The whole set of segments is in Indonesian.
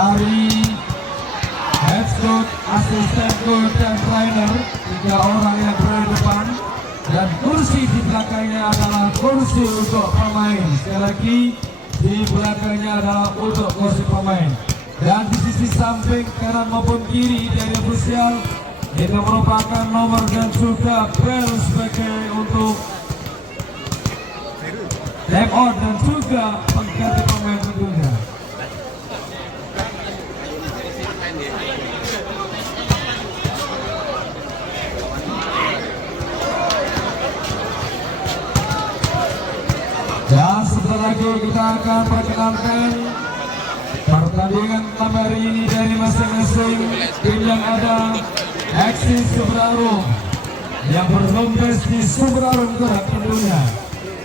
dari head coach, asisten coach, dan trainer. 3 orang yang berada di depan, dan kursi di belakangnya adalah kursi untuk pemain. Sekali lagi, di belakangnya adalah untuk kursi pemain. Dan di sisi samping kanan maupun kiri dari ofisial itu merupakan nomor dan juga bel sebagai untuk time out dan juga pengganti pemain tentunya. Dan sebentar lagi kita akan perkenalkan pertandingan malam hari ini dari masing-masing tim yang ada. Eksis Sumberharum yang berhome base di Sumberharum Gerak tentunya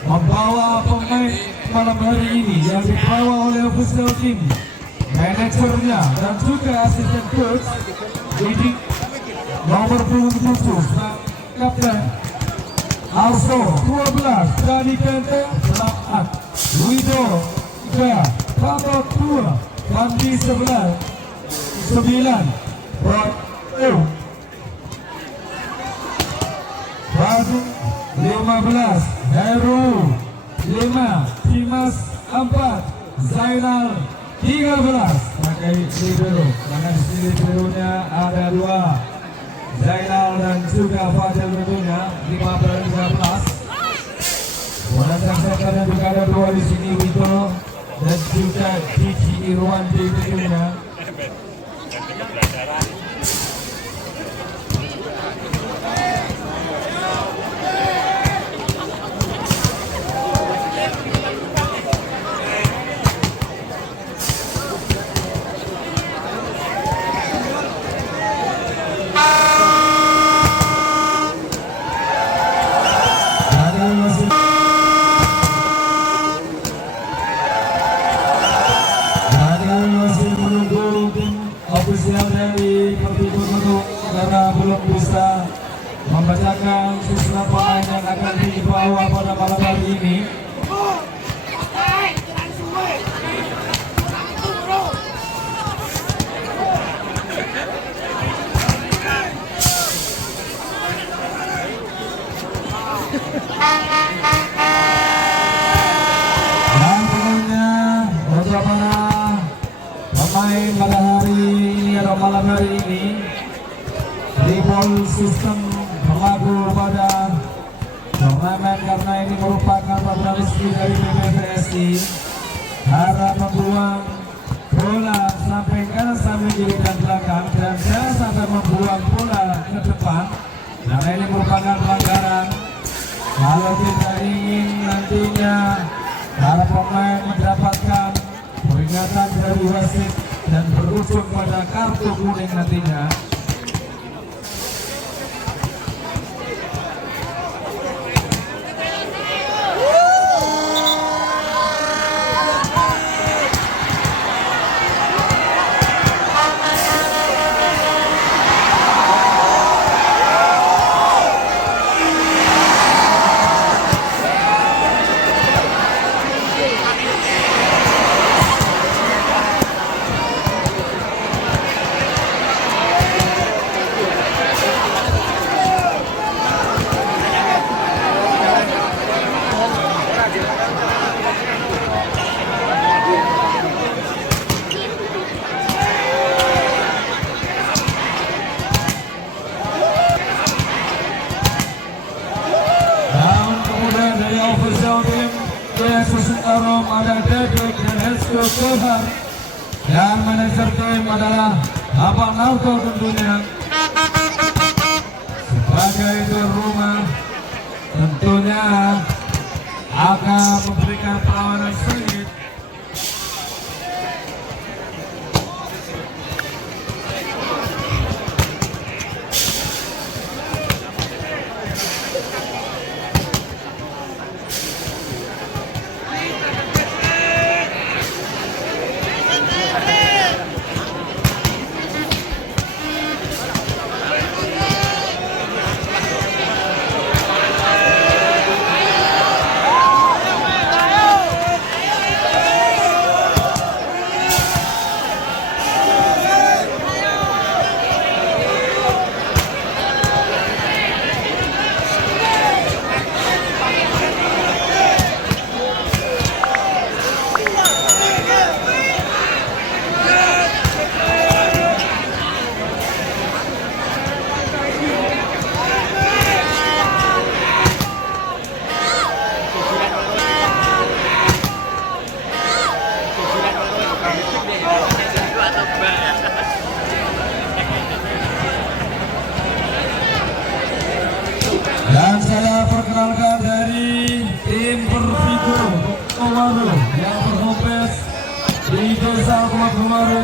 membawa pemain malam hari ini yang dibawa oleh official team, manajernya dan juga asisten coach. Ini nomor 27 kapten Arso 12, Dani Kente 8, Wido 3, Tato 2, Bandi 11, 9, Roy 15, Heru 5, Dimas 4, Zainal 13. Pakai libero, karena di sini liberonya ada 2, Zainal dan juga Fadil tentunya 15-13. Pada saksikannya juga ada 2 di sini, Wito dan juga Gigi Irwandi tentunya. Membacakan sisa pemain yang akan dibawa pada malam hari ini. Dan tentunya untuk para pemain pada hari ini atau malam hari ini di ball system berlaku pada turnamen karena ini merupakan program resmi dari PBVSI. Harap membuang bola sampai kanan sampai kiri dan belakang dan jangan sampai membuang bola ke depan karena ini merupakan pelanggaran. Kalau kita ingin nantinya para pemain mendapatkan peringatan dari wasit dan berujung pada kartu kuning nantinya. Ada Dedek dan Hesko Kohar dan manajer tim adalah Abang Narto tentunya sebagai tuan rumah tentunya akan memberikan perlawanan sengit. saya perkenalkan dari tim Persigo Komaru yang berkompes di Desa Komaru.